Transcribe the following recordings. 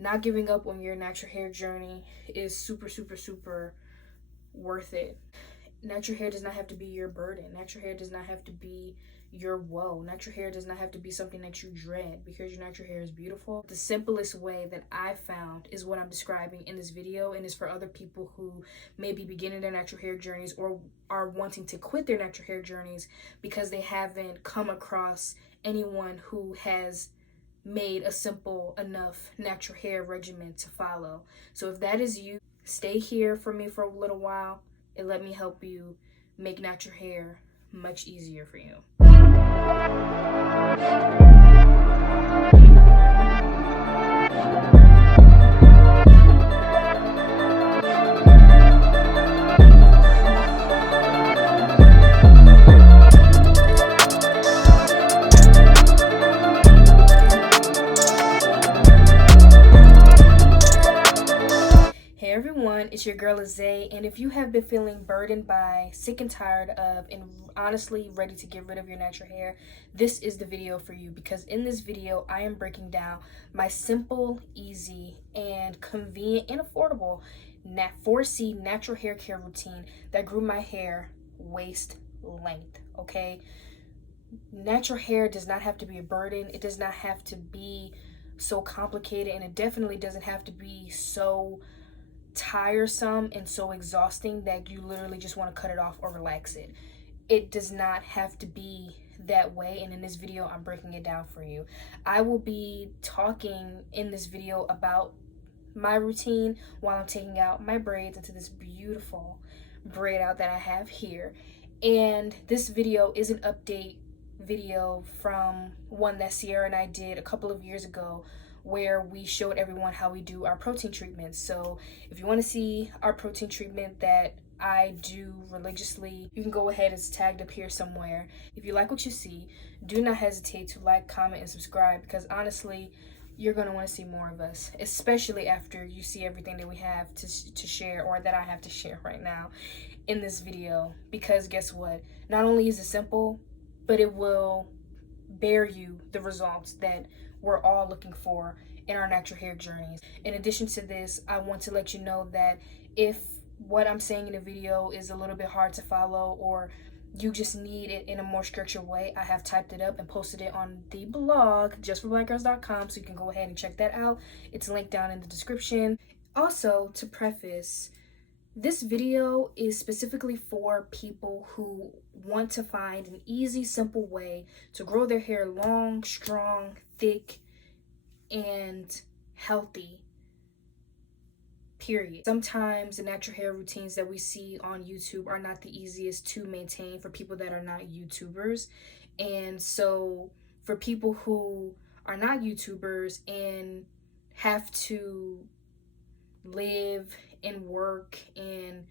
not giving up on your natural hair journey is super, super, super worth it. Natural hair does not have to be your burden. Natural hair does not have to be your woe. Natural hair does not have to be something that you dread because your natural hair is beautiful. The simplest way that I found is what I'm describing in this video, and is for other people who may be beginning their natural hair journeys or are wanting to quit their natural hair journeys because they haven't come across anyone who has made a simple enough natural hair regimen to follow. So if that is you, stay here for me for a little while and let me help you make natural hair much easier for you. Hey everyone, it's your girl Azay, and if you have been feeling burdened by, sick and tired of, and honestly ready to get rid of your natural hair, this is the video for you, because in this video I am breaking down my simple, easy, and convenient and affordable 4C natural hair care routine that grew my hair waist length, okay? Natural hair does not have to be a burden. It does not have to be so complicated, and it definitely doesn't have to be so tiresome and so exhausting that you literally just want to cut it off or relax it. It does not have to be that way, and in this video I'm breaking it down for you. I will be talking in this video about my routine while I'm taking out my braids into this beautiful braid out that I have here. And this video is an update video from one that Sierra and I did a couple of years ago, where we showed everyone how we do our protein treatments. So if you want to see our protein treatment that I do religiously, you can go ahead. It's tagged up here somewhere. If you like what you see, do not hesitate to like, comment, and subscribe, because honestly, you're going to want to see more of us, especially after you see everything that we have to share, or that I have to share right now in this video. Because guess what? Not only is it simple, but it will bear you the results that we're all looking for in our natural hair journeys. In addition to this, I want to let you know that if what I'm saying in the video is a little bit hard to follow, or you just need it in a more structured way, I have typed it up and posted it on the blog, justforblackgirls.com, so you can go ahead and check that out. It's linked down in the description. Also, to preface, this video is specifically for people who want to find an easy, simple way to grow their hair long, strong, thick, and healthy, period. Sometimes the natural hair routines that we see on YouTube are not the easiest to maintain for people that are not YouTubers. And so for people who are not YouTubers and have to live and work and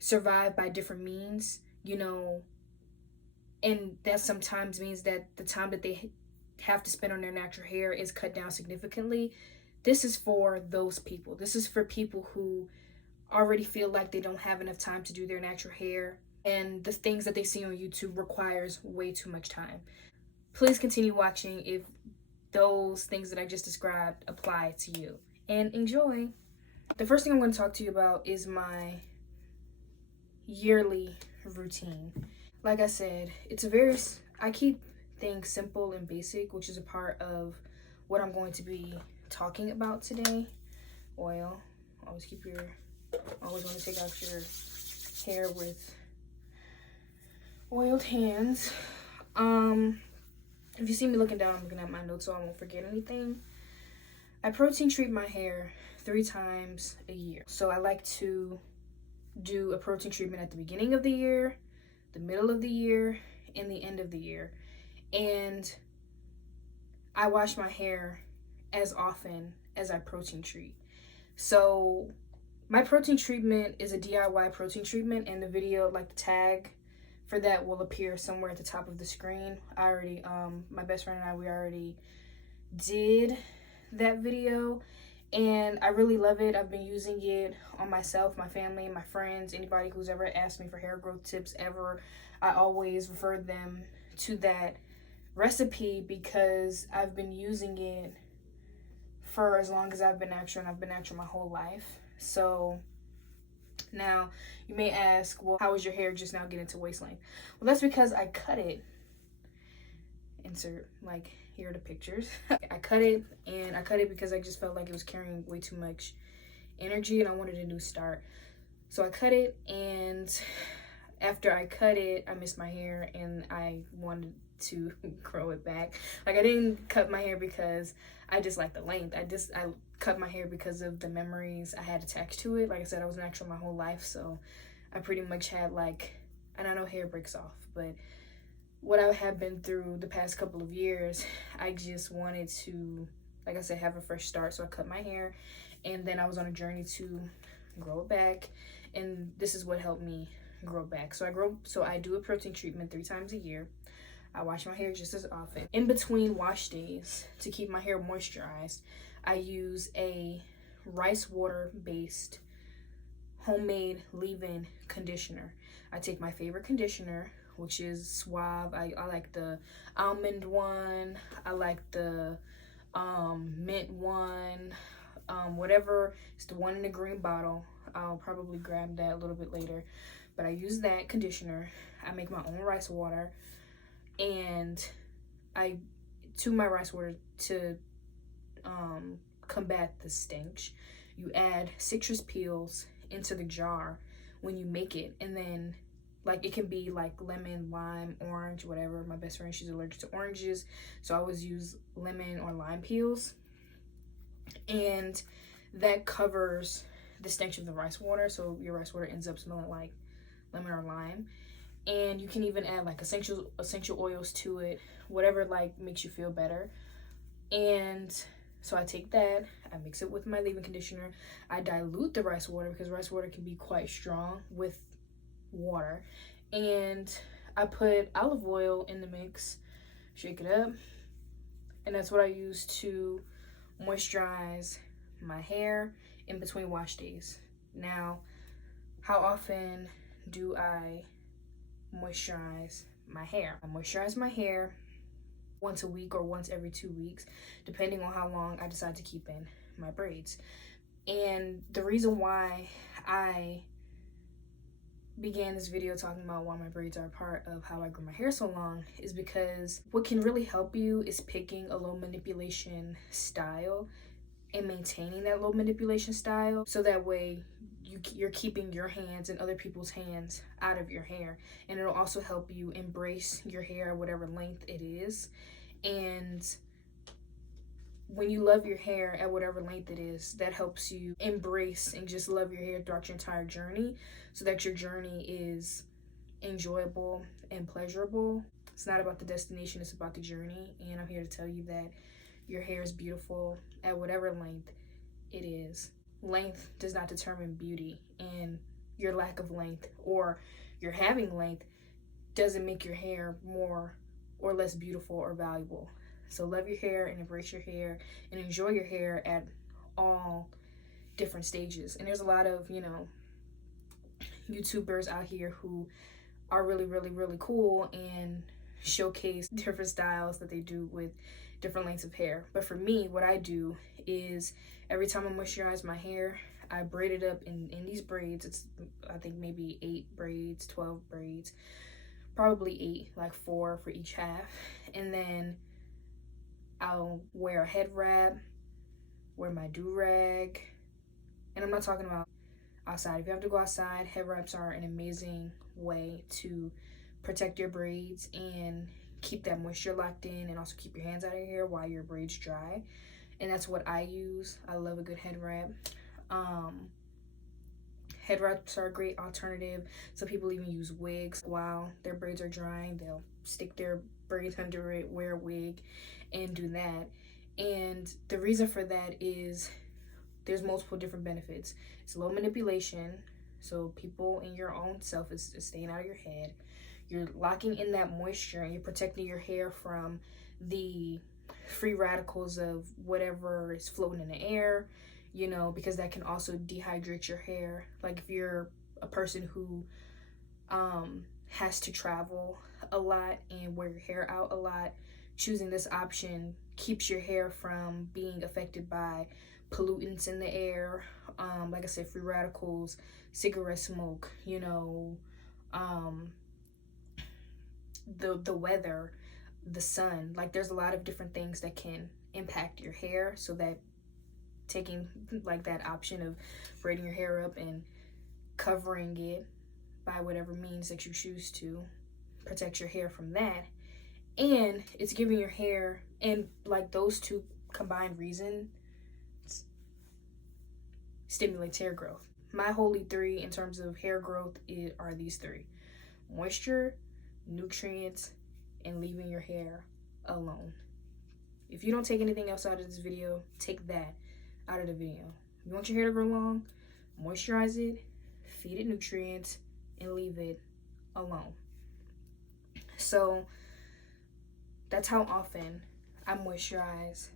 survive by different means, you know, and that sometimes means that the time that they have to spend on their natural hair is cut down significantly. This is for those people. This is for people who already feel like they don't have enough time to do their natural hair, and the things that they see on YouTube requires way too much time. Please continue watching if those things that I just described apply to you, and enjoy. The first thing I'm going to talk to you about is my yearly routine. Like I said, I keep things simple and basic, which is a part of what I'm going to be talking about today. Oil. Always want to take out your hair with oiled hands. If you see me looking down, I'm looking at my notes so I won't forget anything. I protein treat my hair 3 times a year. So I like to do a protein treatment at the beginning of the year, the middle of the year, and the end of the year. And I wash my hair as often as I protein treat. So my protein treatment is a DIY protein treatment, and the video, like the tag for that, will appear somewhere at the top of the screen. My best friend and I, we already did that video, and I really love it. I've been using it on myself, my family, my friends, anybody who's ever asked me for hair growth tips ever. I always refer them to that recipe because I've been using it for as long as I've been natural, and I've been natural my whole life. So now you may ask, well, how is your hair just now getting to waist length? Well, that's because I cut it. Insert, like, here are the pictures. I cut it, and I cut it because I just felt like it was carrying way too much energy and I wanted a new start. So I cut it, and after I cut it, I missed my hair and I wanted to grow it back. Like, I didn't cut my hair because I just like the length. I cut my hair because of the memories I had attached to it. Like I said, I was natural my whole life, so I pretty much had, like, and I know hair breaks off, but what I have been through the past couple of years, I just wanted to, like I said, have a fresh start. So I cut my hair, and then I was on a journey to grow it back, and this is what helped me grow back. So I do a protein treatment 3 times a year. I wash my hair just as often. In between wash days, to keep my hair moisturized, I use a rice water based homemade leave-in conditioner. I take my favorite conditioner, which is Suave. I like the almond one. I like the mint one. Whatever, it's the one in the green bottle. I'll probably grab that a little bit later. But I use that conditioner. I make my own rice water, and I tune my rice water to combat the stench. You add citrus peels into the jar when you make it, and then, like, it can be like lemon, lime, orange, whatever. My best friend, she's allergic to oranges, so I always use lemon or lime peels, and that covers the stench of the rice water, so your rice water ends up smelling like lemon or lime. And you can even add like essential oils to it, whatever like makes you feel better. And so I take that, I mix it with my leave-in conditioner, I dilute the rice water because rice water can be quite strong with water, and I put olive oil in the mix, shake it up, and that's what I use to moisturize my hair in between wash days. Now, how often do I moisturize my hair? I moisturize my hair once a week or once every 2 weeks, depending on how long I decide to keep in my braids. And the reason why I began this video talking about why my braids are a part of how I grew my hair so long is because what can really help you is picking a low manipulation style and maintaining that low manipulation style, so that way you're keeping your hands and other people's hands out of your hair. And it'll also help you embrace your hair whatever length it is. And when you love your hair at whatever length it is, that helps you embrace and just love your hair throughout your entire journey, so that your journey is enjoyable and pleasurable. It's not about the destination, it's about the journey. And I'm here to tell you that your hair is beautiful at whatever length it is. Length does not determine beauty, and your lack of length or your having length doesn't make your hair more or less beautiful or valuable. So love your hair and embrace your hair and enjoy your hair at all different stages. And there's a lot of, YouTubers out here who are really, really, really cool and showcase different styles that they do with different lengths of hair. But for me, what I do is every time I moisturize my hair, I braid it up in these braids. It's, I think, maybe 8 braids, 12 braids, probably 8, like 4 for each half. And then I'll wear a head wrap, wear my do-rag, and I'm not talking about outside. If you have to go outside, head wraps are an amazing way to protect your braids and keep that moisture locked in, and also keep your hands out of your hair while your braids dry. And that's what I use. I love a good head wrap. Head wraps are a great alternative. Some people even use wigs while their braids are drying. They'll stick their braids under it, wear a wig, and do that. And the reason for that is there's multiple different benefits. It's low manipulation, so people in your own self is staying out of your head. You're locking in that moisture, and you're protecting your hair from the free radicals of whatever is floating in the air, because that can also dehydrate your hair. Like if you're a person who has to travel a lot and wear your hair out a lot, choosing this option keeps your hair from being affected by pollutants in the air, like I said, free radicals, cigarette smoke, you know, the weather, the sun. Like, there's a lot of different things that can impact your hair, so that taking like that option of braiding your hair up and covering it by whatever means that you choose to protect your hair from that, and it's giving your hair, and like those two combined reasons stimulates hair growth. My holy three in terms of hair growth are these three: moisture, nutrients, and leaving your hair alone. If you don't take anything else out of this video, take that out of the video. You want your hair to grow long, moisturize it, feed it nutrients, and leave it alone. So that's how often I moisturize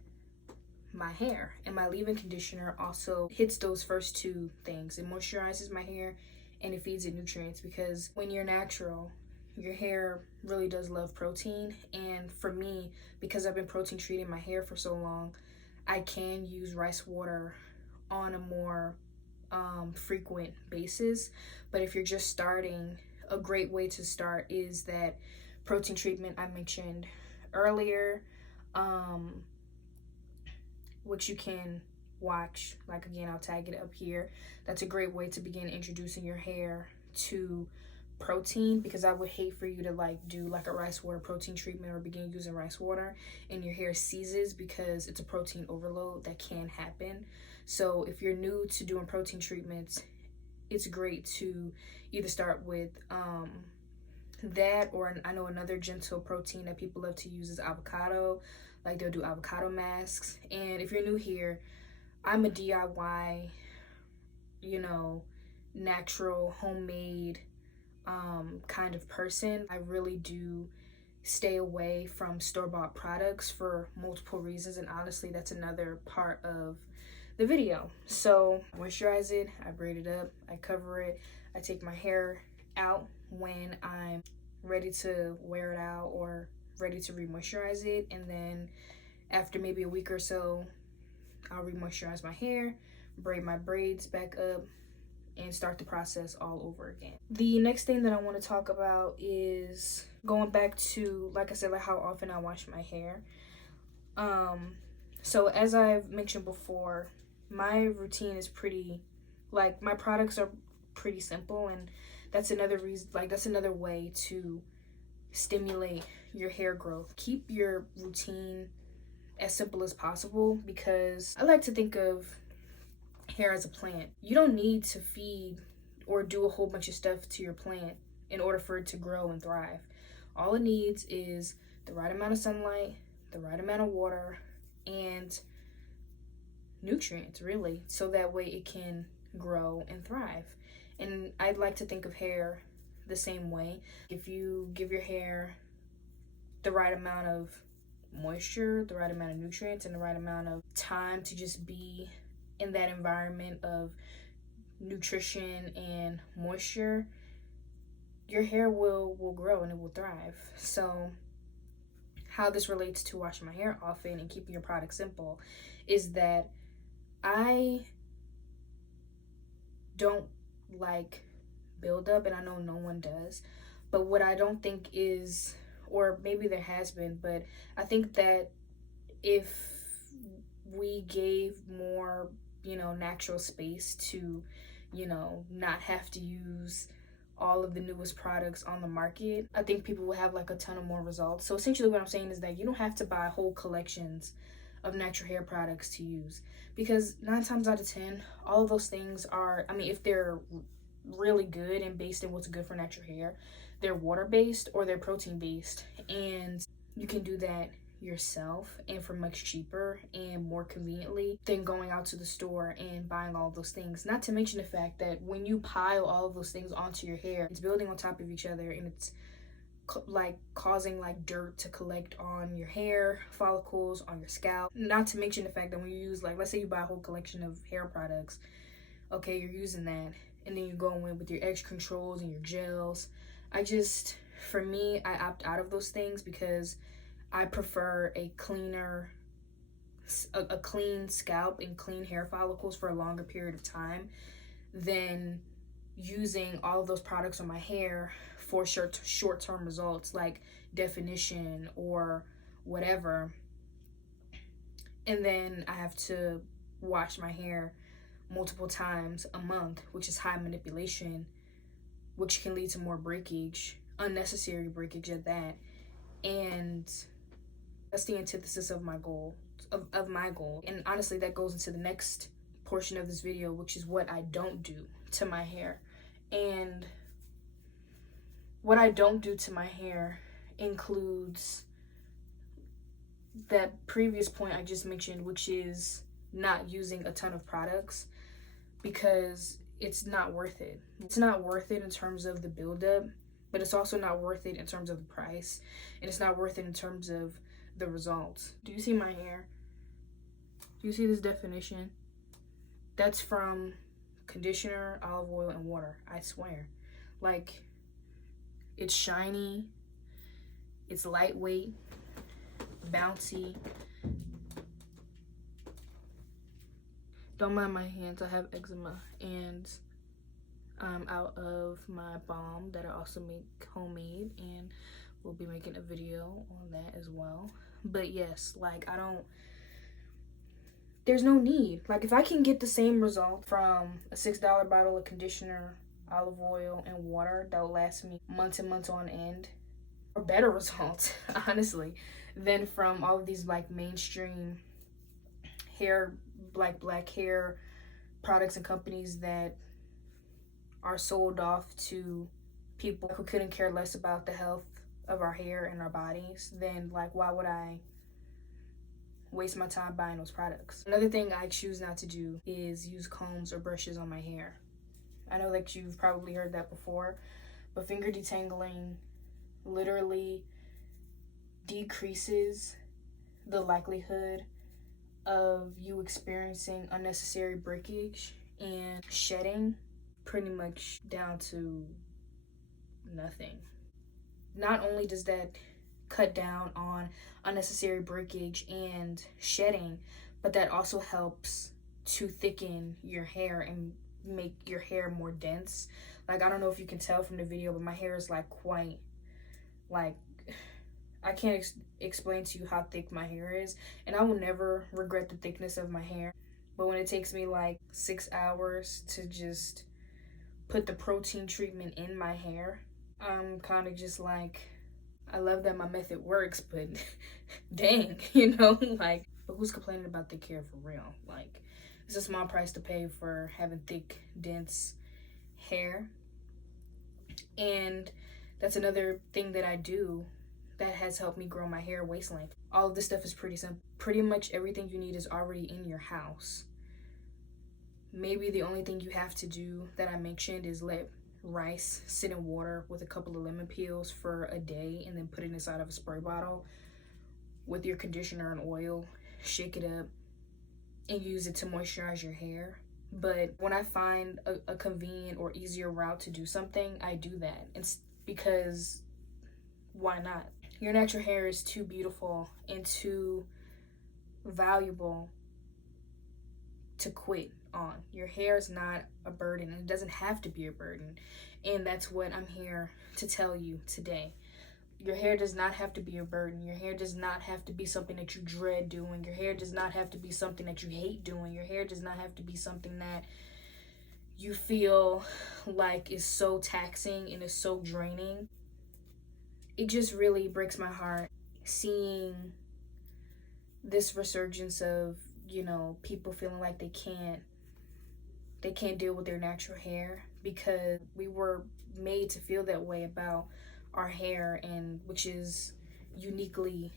my hair. And my leave-in conditioner also hits those first two things. It moisturizes my hair and it feeds it nutrients, because when you're natural, your hair really does love protein. And for me, because I've been protein treating my hair for so long, I can use rice water on a more frequent basis. But if you're just starting, a great way to start is that protein treatment I mentioned earlier, which you can watch. Like, again, I'll tag it up here. That's a great way to begin introducing your hair to protein, because I would hate for you to like do like a rice water protein treatment or begin using rice water and your hair seizes, because it's a protein overload that can happen. So if you're new to doing protein treatments, it's great to either start with that, or I know another gentle protein that people love to use is avocado. Like, they'll do avocado masks. And if you're new here, I'm a DIY, you know, natural, homemade kind of person. I really do stay away from store-bought products for multiple reasons, and honestly, that's another part of the video. So I moisturize it, I braid it up, I cover it, I take my hair out when I'm ready to wear it out or ready to re-moisturize it, and then after maybe a week or so, I'll re-moisturize my hair, braid my braids back up, and start the process all over again. The next thing that I want to talk about is going back to, like I said, like how often I wash my hair. So as I've mentioned before, my routine is pretty, like, my products are pretty simple, and that's another reason, like, that's another way to stimulate your hair growth. Keep your routine as simple as possible, because I like to think of hair as a plant. You don't need to feed or do a whole bunch of stuff to your plant in order for it to grow and thrive. All it needs is the right amount of sunlight, the right amount of water, and nutrients, really, so that way it can grow and thrive. And I'd like to think of hair the same way. If you give your hair the right amount of moisture, the right amount of nutrients, and the right amount of time to just be in that environment of nutrition and moisture, your hair will grow and it will thrive. So how this relates to washing my hair often and keeping your product simple is that I don't like buildup, and I know no one does, but what I don't think is, or maybe there has been, but I think that if we gave more, you know, natural space to, you know, not have to use all of the newest products on the market, I think people will have like a ton of more results. So essentially what I'm saying is that you don't have to buy whole collections of natural hair products to use, because 9 times out of 10, all of those things are, I mean, if they're really good and based in what's good for natural hair, they're water-based or they're protein-based, and you can do that yourself and for much cheaper and more conveniently than going out to the store and buying all of those things. Not to mention the fact that when you pile all of those things onto your hair, it's building on top of each other, and it's like causing like dirt to collect on your hair follicles, on your scalp. Not to mention the fact that when you use, like, let's say you buy a whole collection of hair products, okay, you're using that, and then you go in with your edge controls and your gels. For me, I opt out of those things because I prefer a cleaner a clean scalp and clean hair follicles for a longer period of time than using all of those products on my hair for short-term results like definition or whatever. And then I have to wash my hair multiple times a month, which is high manipulation, which can lead to more breakage, unnecessary breakage at that. And that's the antithesis of my goal, of my goal. And honestly, that goes into the next portion of this video, which is what I don't do to my hair. And what I don't do to my hair includes that previous point I just mentioned, which is not using a ton of products, because it's not worth it. It's not worth it in terms of the buildup, but it's also not worth it in terms of the price, and it's not worth it in terms of the results. Do you see my hair? Do you see this definition? That's from conditioner, olive oil, and water. I swear. Like, it's shiny, it's lightweight, bouncy. Don't mind my hands, I have eczema, and I'm out of my balm that I also make homemade, and we'll be making a video on that as well. But yes, like, there's no need. Like, if I can get the same result from a $6 bottle of conditioner, olive oil, and water that will last me months and months on end, or better results, honestly, than from all of these like mainstream hair, like black hair products and companies that are sold off to people who couldn't care less about the health of our hair and our bodies, then like, why would I waste my time buying those products? Another thing I choose not to do is use combs or brushes on my hair. I know that you've probably heard that before, but finger detangling literally decreases the likelihood of you experiencing unnecessary breakage and shedding, pretty much down to nothing. Not only does that cut down on unnecessary breakage and shedding, but that also helps to thicken your hair and make your hair more dense. Like, I don't know if you can tell from the video, but my hair is like quite, like, I can't explain to you how thick my hair is, and I will never regret the thickness of my hair. But when it takes me like 6 hours to just put the protein treatment in my hair, I'm kind of just like, I love that my method works, but dang, you know, like, but who's complaining about thick hair for real? Like, it's a small price to pay for having thick, dense hair. And that's another thing that I do that has helped me grow my hair waist length. All of this stuff is pretty simple. Pretty much everything you need is already in your house. Maybe the only thing you have to do that I mentioned is let rice sit in water with a couple of lemon peels for a day, and then put it inside of a spray bottle with your conditioner and oil, shake it up, and use it to moisturize your hair. But when I find a convenient or easier route to do something, I do that. It's because why not? Your natural hair is too beautiful and too valuable to quit on. Your hair is not a burden, and it doesn't have to be a burden. And that's what I'm here to tell you today. Your hair does not have to be a burden. Your hair does not have to be something that you dread doing. Your hair does not have to be something that you hate doing. Your hair does not have to be something that you feel like is so taxing and is so draining. It just really breaks my heart seeing this resurgence of, you know, people feeling like they can't deal with their natural hair, because we were made to feel that way about our hair, and which is uniquely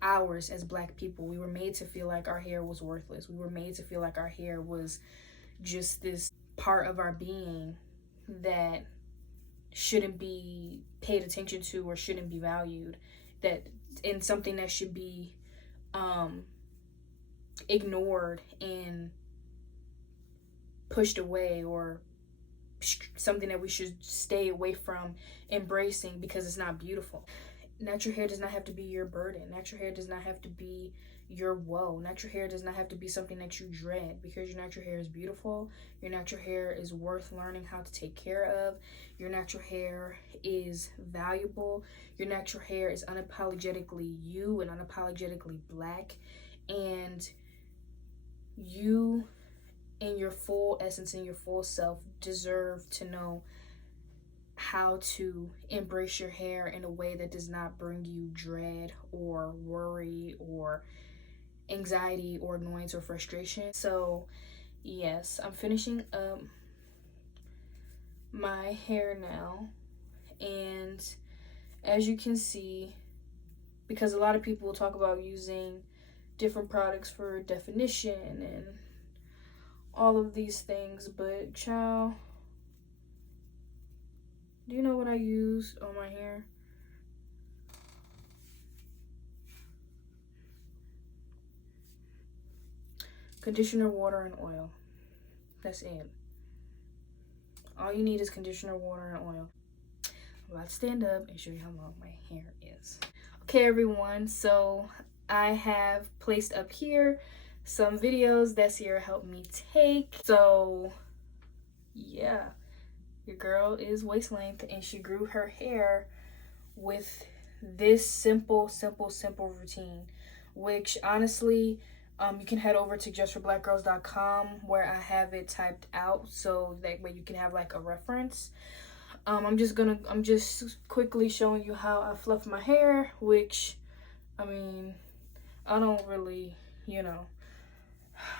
ours as Black people. We were made to feel like our hair was worthless. We were made to feel like our hair was just this part of our being that shouldn't be paid attention to or shouldn't be valued, that and something that should be ignored and pushed away, or something that we should stay away from embracing because it's not beautiful. Natural hair does not have to be your burden. Natural hair does not have to be your woe. Natural hair does not have to be something that you dread, because your natural hair is beautiful. Your natural hair is worth learning how to take care of. Your natural hair is valuable. Your natural hair is unapologetically you and unapologetically black. And you, in your full essence, in your full self, deserve to know how to embrace your hair in a way that does not bring you dread or worry or anxiety or annoyance or frustration. So yes, I'm finishing up my hair now, and as you can see, because a lot of people talk about using different products for definition and all of these things, but child, do you know what I use on my hair? Conditioner, water, and oil. That's it. All you need is conditioner, water, and oil. I'm about to stand up and show you how long my hair is. Okay, everyone, so I have placed up here some videos that Sierra helped me take. So yeah, your girl is waist length, and she grew her hair with this simple routine, which honestly, you can head over to justforblackgirls.com where I have it typed out, so that way you can have like a reference. I'm just quickly showing you how I fluff my hair, which, I mean, I don't really, you know,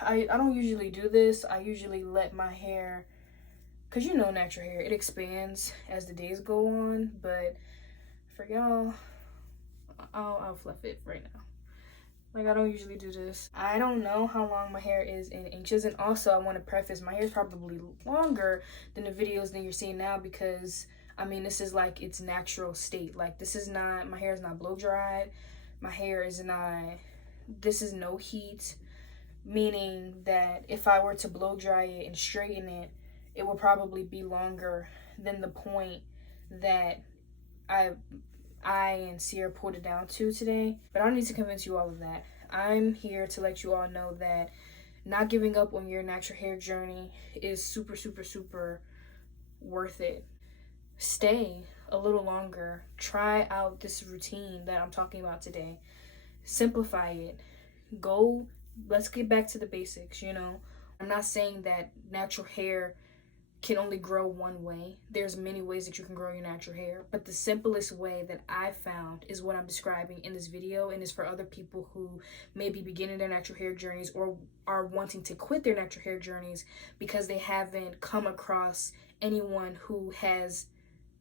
I don't usually do this. I usually let my hair, because you know natural hair, it expands as the days go on, but for y'all, I'll fluff it right now. Like, I don't usually do this. I don't know how long my hair is in inches, and also I want to preface, my hair is probably longer than the videos that you're seeing now, because I mean, this is like its natural state. Like, this is not, my hair is not blow dried. My hair is not, this is no heat, meaning that if I were to blow dry it and straighten it, it will probably be longer than the point that I and Sierra pulled it down to today. But I don't need to convince you all of that. I'm here to let you all know that not giving up on your natural hair journey is super worth it. Stay a little longer. Try out this routine that I'm talking about today. Simplify it. Go, let's get back to the basics, you know. I'm not saying that natural hair can only grow one way. There's many ways that you can grow your natural hair, but the simplest way that I found is what I'm describing in this video, and is for other people who may be beginning their natural hair journeys or are wanting to quit their natural hair journeys because they haven't come across anyone who has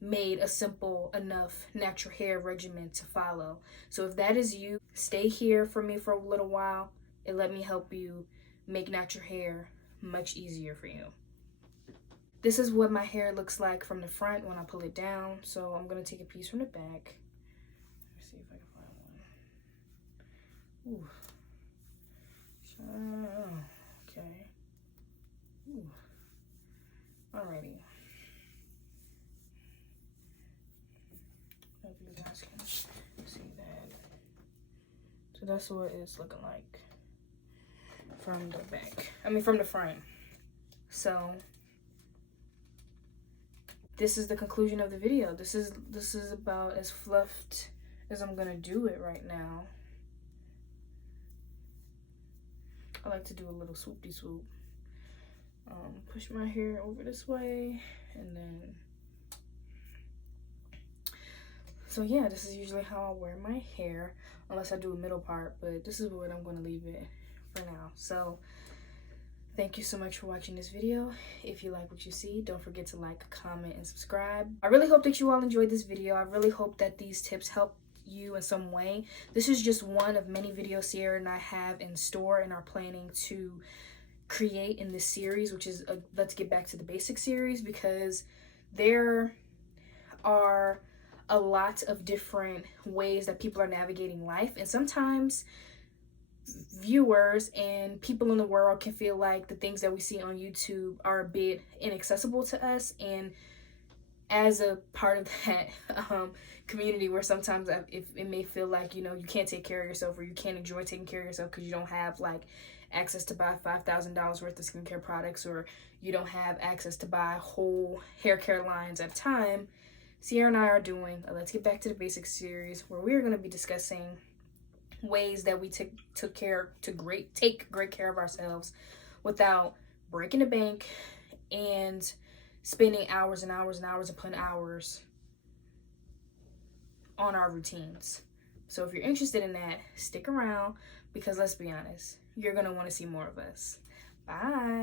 made a simple enough natural hair regimen to follow. So if that is you, stay here for me for a little while and let me help you make natural hair much easier for you. This is what my hair looks like from the front when I pull it down. So I'm gonna take a piece from the back. Let me see if I can find one. Ooh. So, okay. Ooh. Alrighty. Hope you guys can see that. So that's what it's looking like from the back. I mean, from the front. So this is the conclusion of the video. This is about as fluffed as I'm gonna do it right now. I like to do a little swoopty swoop. Push my hair over this way, and then, so yeah, this is usually how I wear my hair, unless I do a middle part, but this is what I'm gonna leave it for now. So thank you so much for watching this video. If you like what you see, don't forget to like, comment, and subscribe. I really hope that you all enjoyed this video. I really hope that these tips help you in some way. This is just one of many videos Sierra and I have in store and are planning to create in this series, which is a Let's Get Back to the Basics series, because there are a lot of different ways that people are navigating life, and sometimes viewers and people in the world can feel like the things that we see on YouTube are a bit inaccessible to us, and as a part of that community where sometimes if it may feel like, you know, you can't take care of yourself or you can't enjoy taking care of yourself because you don't have like access to buy $5,000 worth of skincare products, or you don't have access to buy whole hair care lines at a time, Sierra and I are doing a Let's Get Back to the Basics series where we are going to be discussing ways that we take great care of ourselves without breaking the bank and spending hours and hours and hours upon hours on our routines. So if you're interested in that, stick around, because let's be honest, you're going to want to see more of us. Bye.